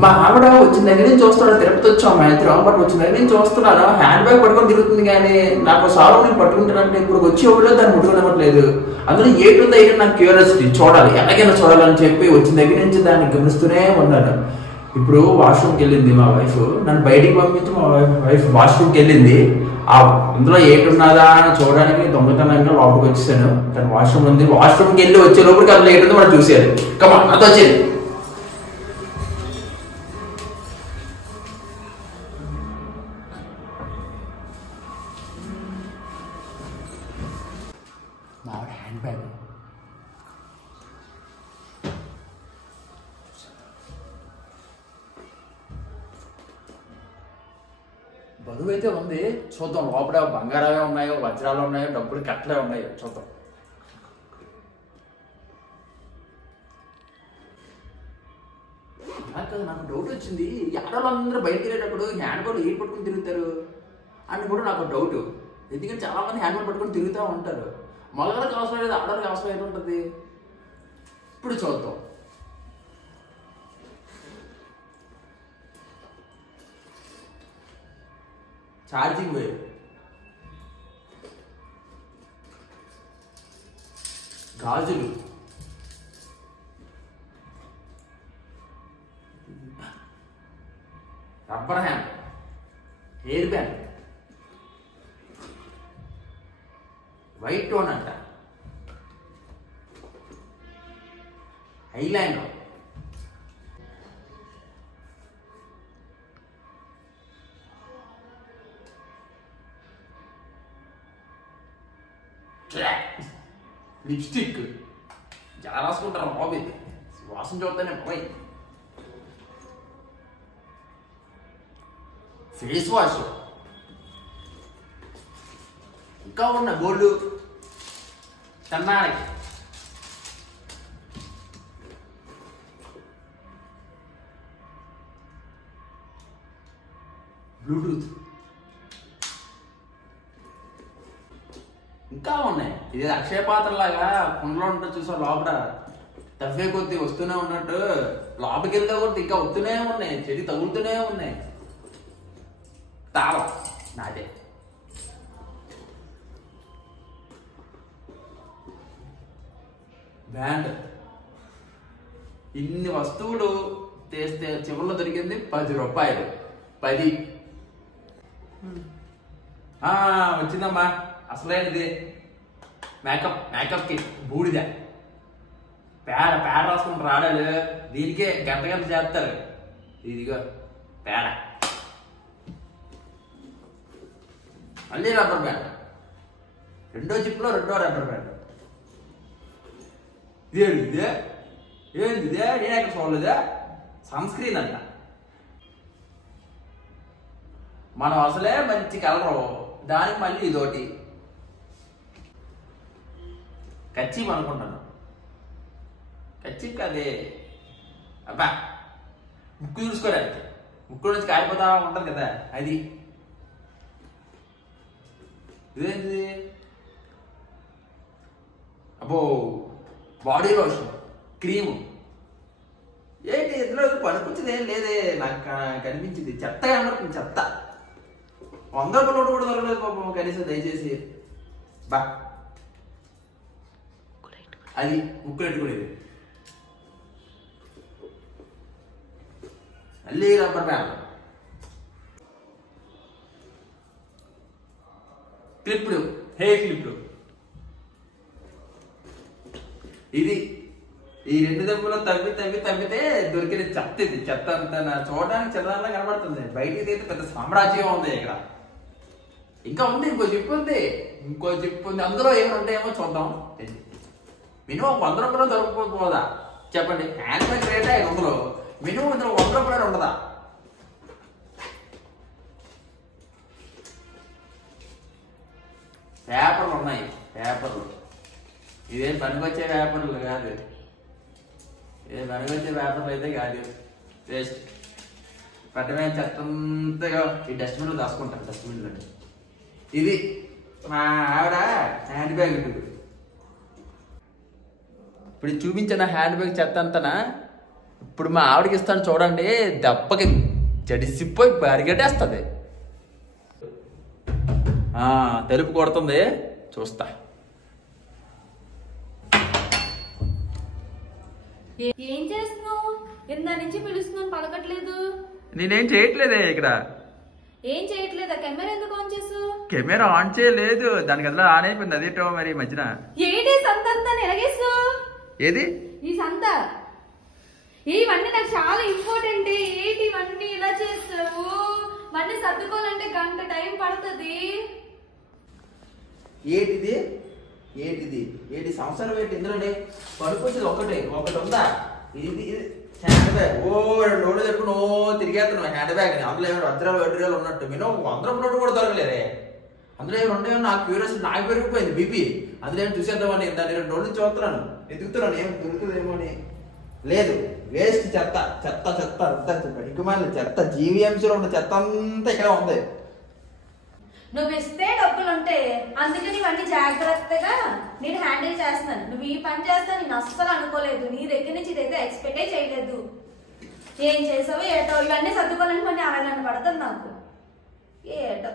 మా ఆవిడ వచ్చిన దగ్గర నుంచి చూస్తున్నాడు, తిరుపతి వచ్చాం మా ఇద్దరు రాంపట్నం వచ్చిన దగ్గర నుంచి చూస్తున్నాను, హ్యాండ్ బ్యాగ్ పట్టుకొని తిరుగుతుంది. కానీ నాకు సాల్వ్ నేను పట్టుకుంటానంటే ఇప్పుడు వచ్చి ఎవడో దాన్ని ముట్టుకోనివ్వట్లేదు. అందులో ఏటుందో ఏంటో నాకు క్యూరియాసిటీ, చూడాలి ఎలాగైనా చూడాలని చెప్పి వచ్చిన దగ్గర నుంచి దాన్ని గమనిస్తూనే ఉన్నాను. ఇప్పుడు వాష్రూమ్కి వెళ్ళింది మా వైఫ్, నన్ను బయటికి పంపించి మా వైఫ్ వాష్రూమ్కి వెళ్ళింది. అందులో ఏటున్నదా అని చూడడానికి దొంగతనంగా లోపలికి వచ్చేసాను. తను వాష్రూమ్ ఉంది, వాష్రూమ్కి వెళ్ళి వచ్చే లోపలికి అందులో ఏటుందో మనం చూసేది. కమా అంత వచ్చేది. హ్యాండ్ బ్యాగ్ బరువు అయితే ఉంది, చూద్దాం లోపల బంగారాలే ఉన్నాయో, వజ్రాలు ఉన్నాయో, డబ్బులు కట్టలే ఉన్నాయో చూద్దాం. కదా నాకు డౌట్ వచ్చింది, ఆడవాళ్ళందరూ బయటకు వెళ్ళేటప్పుడు హ్యాండ్ బ్యాగ్ ఏం పట్టుకుని తిరుగుతారు అని కూడా నాకు డౌట్. ఎందుకంటే చాలా మంది హ్యాండ్ బ్యాగ్ పట్టుకొని తిరుగుతూ ఉంటారు. మగవాళ్ళకి అవసరం లేదు, ఆడవాళ్ళకి అవసరం ఏంటి ఉంటుంది. ఇప్పుడు చూద్దాం. ఛార్జింగ్ వైర్, గాజులు, rubber hand, hair band, white tone అంట, ఐలైనర్, లిప్స్టిక్. చాలా రాసుకుంటారు బాబీ, వాసన చూస్తేనే బాయ్. ఫేస్ వాష్, ఇంకా ఉన్న గోల్డ్ తిన్నానికి, బ్లూటూత్, ఇంకా ఉన్నాయి. ఇది అక్షయ పాత్రలాగా కుండలో ఉంటుంది చూసా, లోపల తవ్వే కొద్ది వస్తూనే ఉన్నట్టు లోపలికి వెళ్తే కొద్ది ఇంకా వస్తూనే ఉన్నాయి, చెడి తగులుతూనే ఉన్నాయి. తాళం నాదే, బ్యాండ్. ఇన్ని వస్తువులు తెస్తే చివరిలో దొరికింది 10 రూపాయలు. 10 వచ్చిందమ్మా అసలైనది. మేకప్ కిట్, బూడిద, పేడ రాసుకుంటారు ఆడాలు, దీనికే గంట చేస్తారు. ఇదిగో పేడ. మళ్ళీ రబ్బర్ బ్యాండ్, రెండో జిప్లో రెండో రబ్బర్ బ్యాండ్. ఏంటిదే నేను ఎక్కడ చూడలేదా? సన్ స్క్రీన్ అంట. మనం అసలే మంచి కలరు, దానికి మళ్ళీ ఇదోటి. కచ్చిప్ అనుకుంటాను, కచ్చిప్ కదే. అబ్బా ముక్కు చూసుకోలేదు, ముక్కు నుంచి కారిపోతా ఉంటుంది కదా అది. ఇదేంటిది? అబ్బో బాడీ లోషన్, క్రీము. ఏంటి ఇందులో పనికొచ్చింది ఏం లేదే, నాకు కనిపించింది చెత్తగా కనబడుతుంది. చెత్త 100 రూపాయలు కూడా దొరకలేదు పాపం కనీసం. దయచేసి బా అది ముక్కు పెట్టుకునేది. మళ్ళీ రబ్బర్ బ్యాండ్, క్లిప్లు, హెయిర్ క్లిప్లు. ఇది ఈ 2 దెబ్బలు తవ్వితే దొరికిన చెత్త. ఇది చెత్త అంతా చూడడానికి చిన్నదానిలా కనబడుతుంది, బయటికి అయితే పెద్ద సామ్రాజ్యం ఉంది ఇక్కడ. ఇంకా ఉంది, ఇంకో జిప్ ఉంది. అందులో ఏమి ఉంటాయేమో చూద్దాం. మినిమం 100 రూపాయలు దొరకపోదా చెప్పండి? హ్యాండ్ బ్యాగ్ రేట్ 500, మినిమం ఇందులో 100 రూపాయలు ఉండదా? పేపర్లు ఉన్నాయి, పేపర్లు. ఇదేం పనికొచ్చే పేపర్లు కాదు, ఏ పనికొచ్చే పేపర్లు అయితే కాదు, వేస్ట్. పట్టమే చెత్తంతగా ఈ డస్ట్బిన్లో దాచుకుంటాను. డస్ట్బిన్లో ఇది మా ఆవిడ హ్యాండ్ బ్యాగ్. ఇప్పుడు చూపించిన హ్యాండ్ బ్యాగ్ చెత్త అంతనా ఇప్పుడు మా ఆవిడకి ఇస్తాను చూడండి, దెబ్బకి జడిసిపోయి పరిగెట్టేస్తుంది. తలుపు కొడుతుంది, చూస్తా. ఏం చేస్తున్నావు? ఇందా నుంచి పిలుస్తున్నాను, పలకట్లేదు. నేనేం చేయట్లేదే ఇక్కడ. ఏం చేయట్లేదా? కెమెరా ఎందుకు ఆన్ చేసావు? కెమెరా ఆన్ చేయలేదు, దానికి అట్లా ఆన్ అయిపోయింది. అదేటో మరి మధ్యన. ఏంటి సంత అంతా ఎలాగేసు? ఏది ఈ సంత? ఇవన్నీ నాకు చాలా ఇంపార్టెంట్. ఏంటి ఇవన్నీ ఇలా చేస్తావు? ఇవన్నీ సర్దుకోవాలంటే గంట టైం పడుతుంది. ఏంటిది ఏంటిది ఏంటి సంవత్సరం ఏంటి ఇందులోనే పడుకొచ్చేది ఒకటి ఉందా? ఇది హ్యాండ్ బ్యాగ్. ఓ 2 రోజులు చెప్పుకుని తిరిగేస్తున్నావు హ్యాండ్ బ్యాగ్ ని. అందులో ఏమో 100 ఉన్నట్టు మినిమం 100 నోటు కూడా దొరకలేదే. అందులో ఏమి ఉండేమో నాకు క్యూరియాసిటీ నాకు పెరిగిపోయింది బీపీ. అందులో ఏమి చూసేద్దామని దాన్ని 2 రోజులు చూస్తున్నాను, ఎదుగుతున్నాను ఏం దొరుకుతుందేమో అని. లేదు, వేస్ట్ చెత్త చెత్త చెత్త అంతా పడికమాలి చెత్త. జీవీఎంసీలో ఉన్న చెత్త అంతా ఇక్కడ ఉంది. నువ్వు ఇస్తే డబ్బులు ఉంటాయి, అందుకని ఇవన్నీ జాగ్రత్తగా నేను హ్యాండిల్ చేస్తున్నాను. నువ్వు ఈ పని చేస్తా నేను అస్సలు అనుకోలేదు. నీ దగ్గర నుంచి ఇదైతే ఎక్స్పెక్టే చేయలేదు. ఏం చేసావు ఏటో? ఇవన్నీ సర్దుకోవాలని కొన్ని అరగంట పడుతుంది నాకు. ఏటో